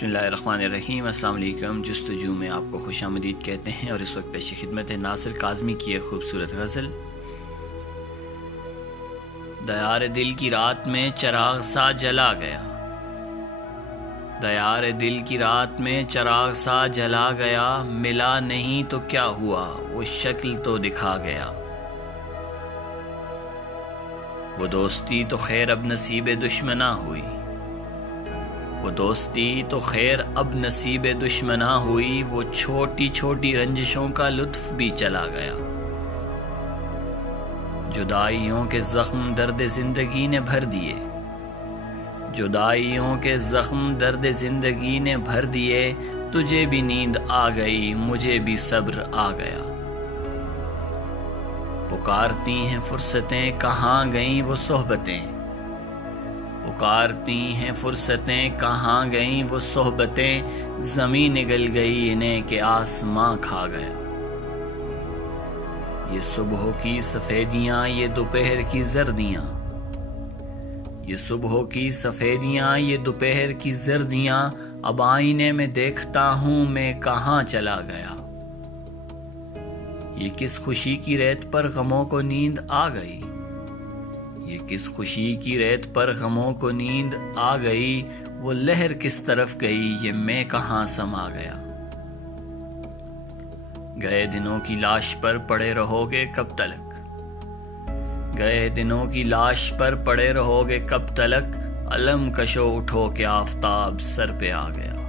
بسم اللہ الرحمن الرحیم۔ السلام علیکم۔ جستجو میں آپ کو خوش آمدید کہتے ہیں، اور اس وقت پیش خدمت ہے ناصر کاظمی کی ایک خوبصورت غزل۔ دیار دل کی رات میں چراغ سا جلا گیا، دیار دل کی رات میں چراغ سا جلا گیا، ملا نہیں تو کیا ہوا وہ شکل تو دکھا گیا، وہ دوستی تو خیر اب نصیب دشمناں ہوئی، وہ دوستی تو خیر اب نصیب دشمناں ہوئی، وہ چھوٹی چھوٹی رنجشوں کا لطف بھی چلا گیا، جدائیوں کے زخم درد زندگی نے بھر دیے، جدائیوں کے زخم درد زندگی نے بھر دیے، تجھے بھی نیند آ گئی مجھے بھی صبر آ گیا، پکارتی ہیں فرصتیں کہاں گئیں وہ صحبتیں، پکارتی ہیں فرصتیں کہاں گئیں وہ صحبتیں، زمین نگل گئی انہیں کہ آسماں کھا گیا، یہ صبح کی سفیدیاں یہ دوپہر کی زردیاں، یہ صبح کی سفیدیاں یہ دوپہر کی زردیاں، اب آئینے میں دیکھتا ہوں میں کہاں چلا گیا، یہ کس خوشی کی ریت پر غموں کو نیند آ گئی، یہ کس خوشی کی ریت پر غموں کو نیند آ گئی، وہ لہر کس طرف گئی یہ میں کہاں سما گیا، گئے دنوں کی لاش پر پڑے رہو گے کب تلک، گئے دنوں کی لاش پر پڑے رہو گے کب تلک، علم کشو اٹھو کہ آفتاب سر پہ آ گیا۔